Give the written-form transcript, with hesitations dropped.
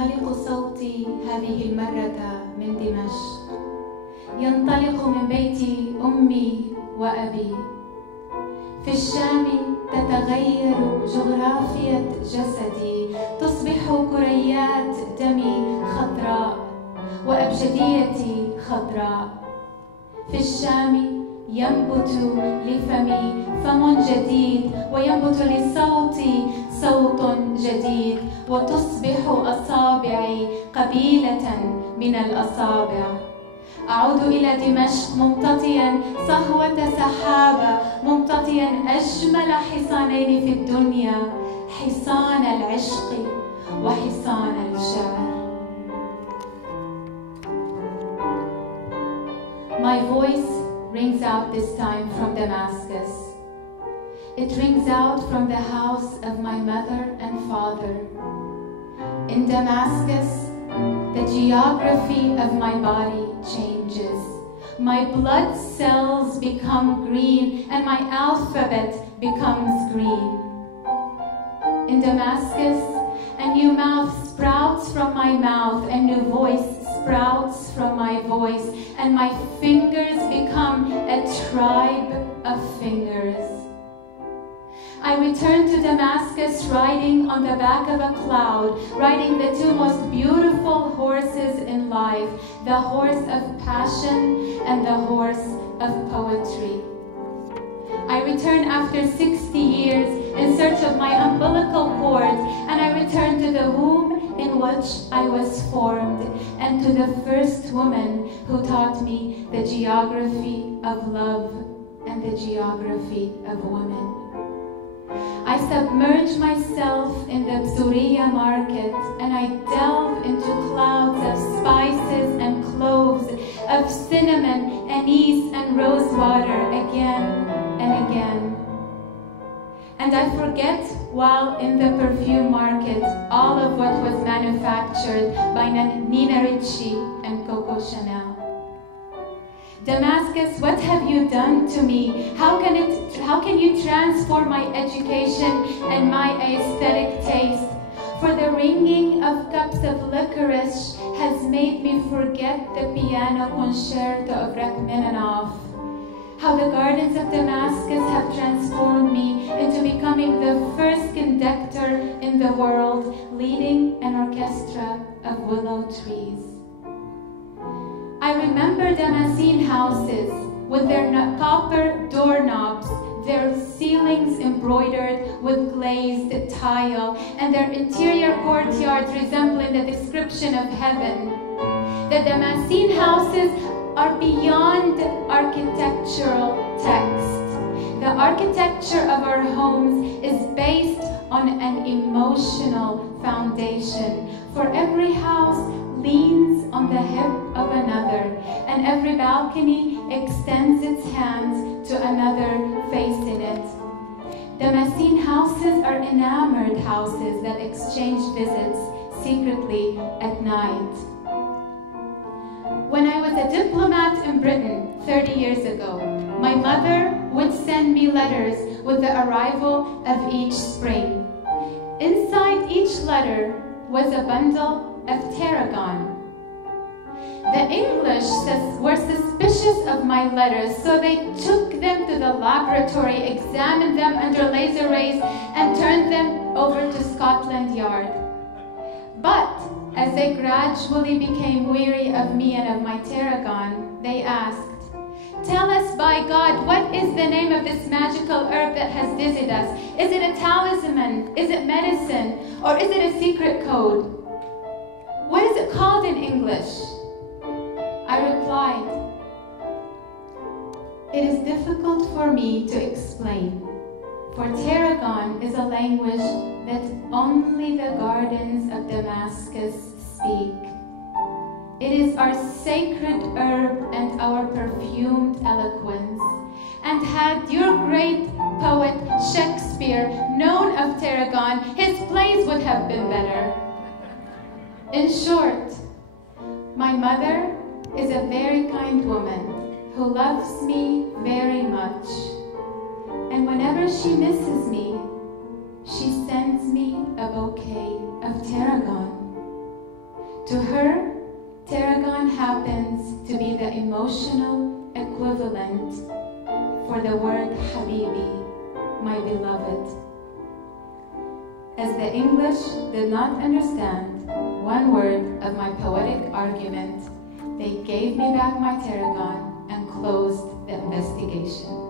ينطلق صوتي هذه المرة من دمشق، ينطلق من بيت أمي وأبي. في الشام تتغير جغرافية جسدي، تصبح كريات دمي خضراء وأبجديتي خضراء. في الشام ينبت لفمي فم جديد، وينبت لصوتي صوت جديد، وتصبح أصابعي قبيلة من الأصابع. أعود إلى دمشق ممتطيا صهوة سحابة، ممتطيا أجمل حصانين في الدنيا، حصان العشق وحصان الشعر. My voice rings out this time from Damascus. It rings out from the house of my mother and father. In Damascus, the geography of my body changes. My blood cells become green and my alphabet becomes green. In Damascus, a new mouth sprouts from my mouth, a new voice sprouts from my voice, and my fingers become a tribe of fingers. I return to Damascus riding on the back of a cloud, riding the two most beautiful horses in life, the horse of passion and the horse of poetry. I return after 60 years in search of my umbilical cord, and I return to the womb in which I was formed, and to the first woman who taught me the geography of love and the geography of women. I submerge myself in the Psoriya market, and I delve into clouds of spices and cloves, of cinnamon, anise, and rosewater again and again. And I forget, while in the perfume market, all of what was manufactured by Nina Ricci and Coco Chanel. Damascus, what have you done to me? How can you transform my education and my aesthetic taste? For the ringing of cups of licorice has made me forget the piano concerto of Rachmaninoff. How the gardens of Damascus have transformed me into becoming the first conductor in the world, leading an orchestra of willow trees. I remember Damascene houses with their copper doorknobs, their ceilings embroidered with glazed tile, and their interior courtyards resembling the description of heaven. The Damascene houses are beyond architectural text. The architecture of our homes is based on an emotional foundation, for every house leans on the hip of another, and every balcony extends its hands to another facing it. Damascene houses are enamored houses that exchange visits secretly at night. When I was a diplomat in Britain 30 years ago, my mother would send me letters with the arrival of each spring. Inside each letter was a bundle of tarragon. The English were suspicious of my letters, so they took them to the laboratory, examined them under laser rays, and turned them over to Scotland Yard. But as they gradually became weary of me and of my tarragon, they asked, "Tell us, by God, what is the name of this magical herb that has dizzied us? Is it a talisman? Is it medicine? Or is it a secret code? What is it called in English?" I replied, "It is difficult for me to explain, for tarragon is a language that only the gardens of Damascus speak. It is our sacred herb and our perfumed eloquence. And had your great poet Shakespeare known of tarragon, his plays would have been better." In short, my mother is a very kind woman who loves me very much. And whenever she misses me, she sends me a bouquet of tarragon. To her, tarragon happens to be the emotional equivalent for the word Habibi, my beloved. As the English did not understand one word of my poetic argument, they gave me back my tarragon and closed the investigation.